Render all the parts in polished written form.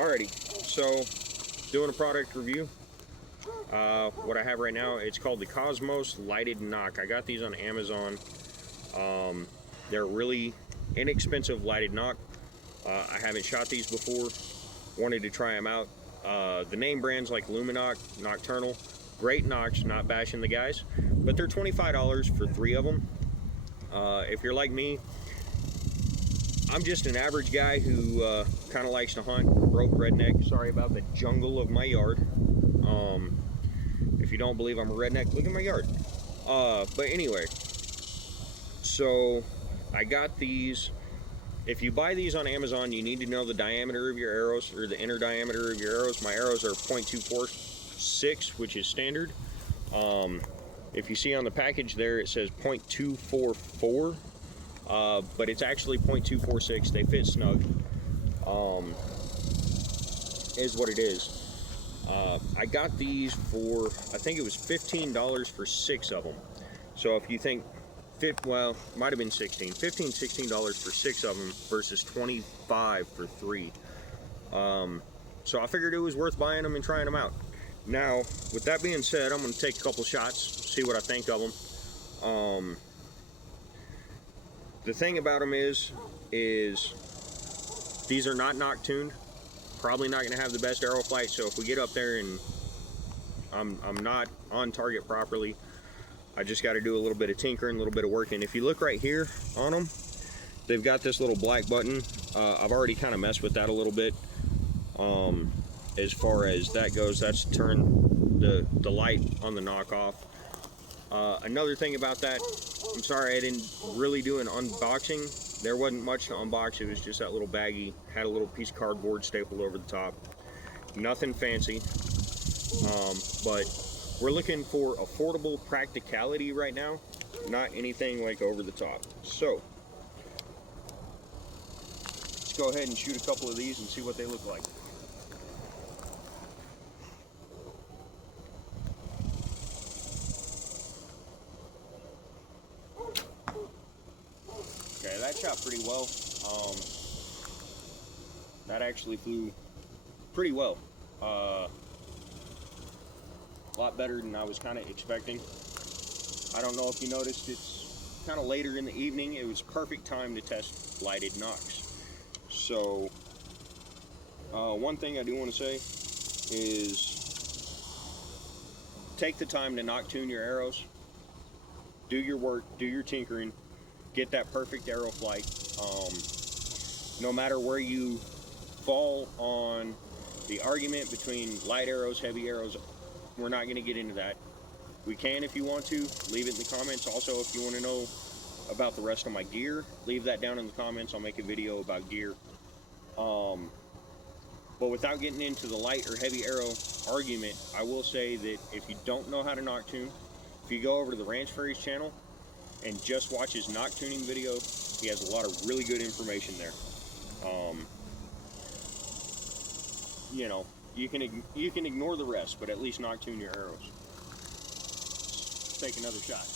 Alrighty, so doing a product review. What I have right now, it's called the Cosmos Lighted Knock. I got these on Amazon. They're really inexpensive lighted knock. I haven't shot these before. Wanted to try them out. The name brands like Luminoc, Nocturnal, great knocks, not bashing the guys, but they're $25 for 3 of them. If you're like me, I'm just an average guy who kind of likes to hunt, broke redneck. Sorry about the jungle of my yard. If you don't believe I'm a redneck, look at my yard. But anyway, so I got these. If you buy these on Amazon, you need to know the diameter of your arrows, or the inner diameter of your arrows. My arrows are 0.246, which is standard. If you see on the package there, it says 0.244, but it's actually 0.246. They fit snug, is what it is. I got these for, I think it was $15 for 6 of them. So if you think, well, might have been $16 for 6 of them versus $25 for 3. So I figured it was worth buying them and trying them out. Now, with that being said, I'm going to take a couple shots, see what I think of them. The thing about them is these are not knock tuned. Probably not going to have the best arrow flight, so if we get up there and I'm not on target properly, I just got to do a little bit of tinkering, a little bit of working. If you look right here on them, they've got this little black button. I've already kind of messed with that a little bit. As far as that goes, that's to turn the light on the knock off. Another thing about that, I'm sorry I didn't really do an unboxing. There wasn't much to unbox. It was just that little baggie, had a little piece of cardboard stapled over the top. Nothing fancy, but we're looking for affordable practicality right now, not anything like over the top. So let's go ahead and shoot a couple of these and see what they look like. Okay, that shot pretty well. That actually flew pretty well. A lot better than I was kind of expecting. I don't know if you noticed, it's kind of later in the evening. It was perfect time to test lighted knocks. So one thing I do want to say is take the time to knock tune your arrows. Do your work, do your tinkering, get that perfect arrow flight. No matter where you fall on the argument between light arrows, heavy arrows, we're not going to get into that. We can if you want to. Leave it in the comments. Also, if you want to know about the rest of my gear, leave that down in the comments. I'll make a video about gear. But without getting into the light or heavy arrow argument, I will say that if you don't know how to knock tune, if you go over to the Ranch Furries channel and just watch his knock tuning video, he has a lot of really good information there. You know, you can ignore the rest, but at least knock tune your arrows. Let's take another shot.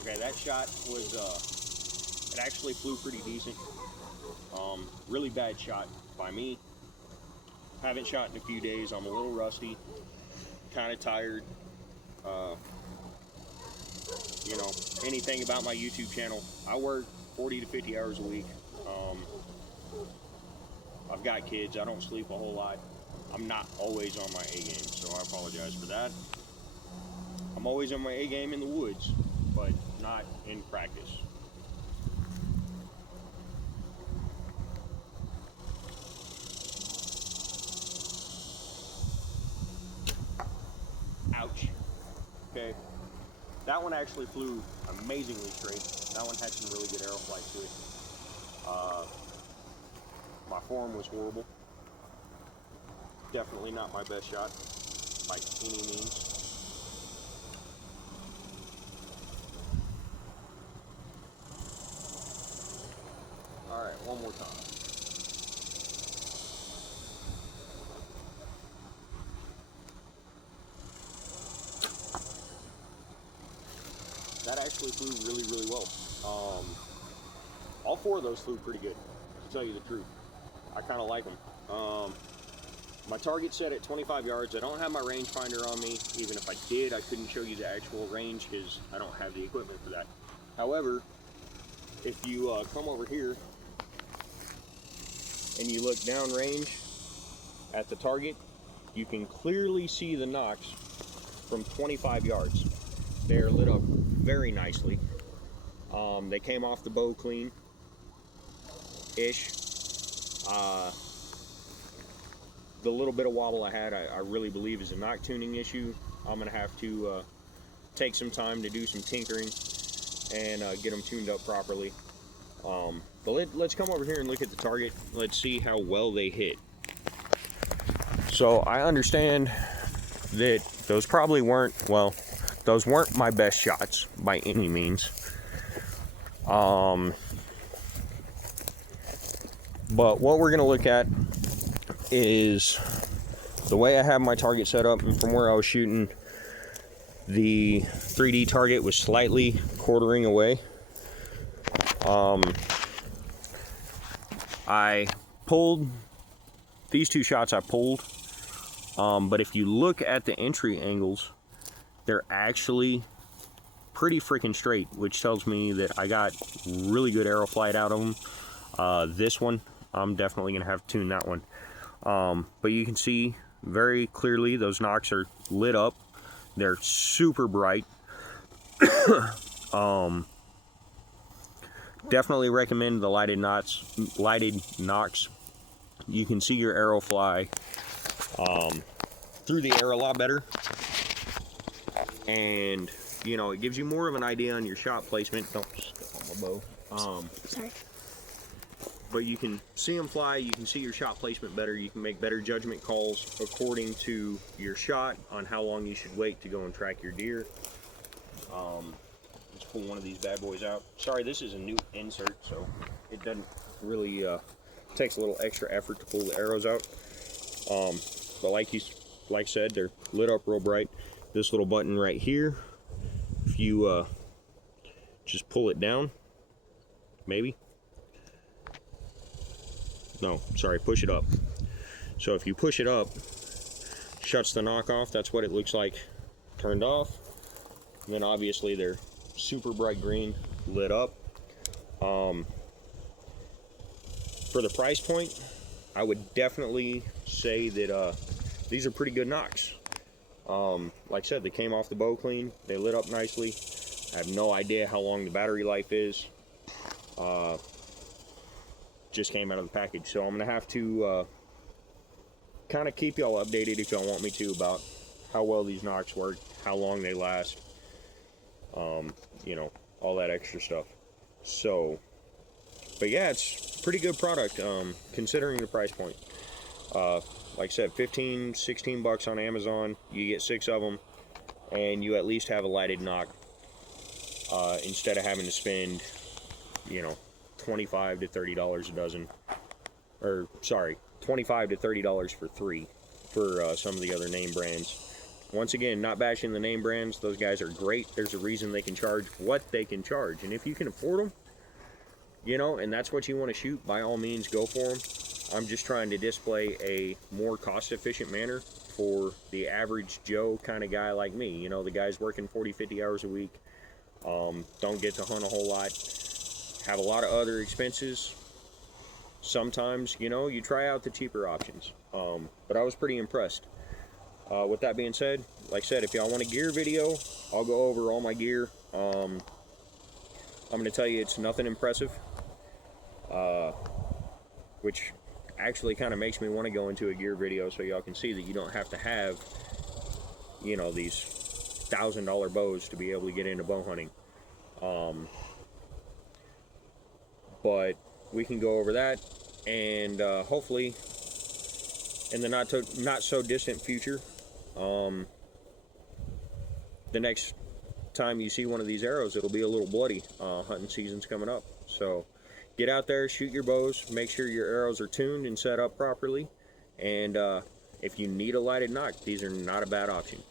Okay, that shot was it actually flew pretty decent. Really bad shot by me. Haven't shot in a few days. I'm a little rusty, kind of tired. You know, anything about my YouTube channel, I work 40 to 50 hours a week. I've got kids. I don't sleep a whole lot. I'm not always on my A game, so I apologize for that. I'm always on my A game in the woods, but not in practice. Ouch. Okay, that one actually flew amazingly straight. That one had some really good arrow flight to it. My form was horrible. Definitely not my best shot by any means. All right, one more time. That actually flew really, really well. all 4 of those flew pretty good, to tell you the truth. I kind of like them. My target's set at 25 yards. I don't have my rangefinder on me. Even if I did, I couldn't show you the actual range because I don't have the equipment for that. However, if you come over here and you look downrange at the target, you can clearly see the knocks from 25 yards. They're lit up very nicely. They came off the bow clean-ish. The little bit of wobble I had, I really believe is a knock tuning issue. I'm gonna have to take some time to do some tinkering and get them tuned up properly. But let's come over here and look at the target. Let's see how well they hit. So I understand that those probably weren't, well, those weren't my best shots by any means. But what we're gonna look at is the way I have my target set up, and from where I was shooting, the 3D target was slightly quartering away. I pulled these 2 shots. I pulled, but if you look at the entry angles, they're actually pretty freaking straight, which tells me that I got really good arrow flight out of them. This one, I'm definitely gonna have to tune that one. But you can see very clearly those knocks are lit up. They're super bright. Definitely recommend the lighted knocks. You can see your arrow fly through the air a lot better, and you know, it gives you more of an idea on your shot placement. Don't step on my bow. Sorry. But you can see them fly, you can see your shot placement better, you can make better judgment calls according to your shot on how long you should wait to go and track your deer. Let's pull one of these bad boys out. Sorry, this is a new insert, so it doesn't really, takes a little extra effort to pull the arrows out. But like I said, they're lit up real bright. This little button right here, if you just pull it down, maybe. No, sorry, push it up. So if you push it up, shuts the knock off. That's what it looks like turned off. And then obviously they're super bright green, lit up. For the price point, I would definitely say that these are pretty good knocks. Like I said, they came off the bow clean. They lit up nicely. I have no idea how long the battery life is. Just came out of the package, so I'm gonna have to kind of keep y'all updated if y'all want me to about how well these knocks work, how long they last, you know, all that extra stuff. So, but yeah, it's a pretty good product considering the price point. Like I said, 15, 16 bucks on Amazon. You get 6 of them, and you at least have a lighted knock instead of having to spend, you know, $25 to $30 a dozen, or sorry, $25 to $30 for 3 for some of the other name brands. Once again, not bashing the name brands. Those guys are great. There's a reason they can charge what they can charge, and if you can afford them, you know, and that's what you want to shoot, by all means, go for them. I'm just trying to display a more cost-efficient manner for the average Joe kind of guy like me. You know, the guys working 40, 50 hours a week, don't get to hunt a whole lot, have a lot of other expenses. Sometimes, you know, you try out the cheaper options. But I was pretty impressed. With that being said, like I said, if y'all want a gear video, I'll go over all my gear. I'm going to tell you it's nothing impressive, which actually kind of makes me want to go into a gear video so y'all can see that you don't have to have, you know, these $1,000 bows to be able to get into bow hunting. But we can go over that, and hopefully in the not so distant future, the next time you see one of these arrows, it'll be a little bloody. Hunting season's coming up, so get out there, shoot your bows, make sure your arrows are tuned and set up properly, and if you need a lighted knock, these are not a bad option.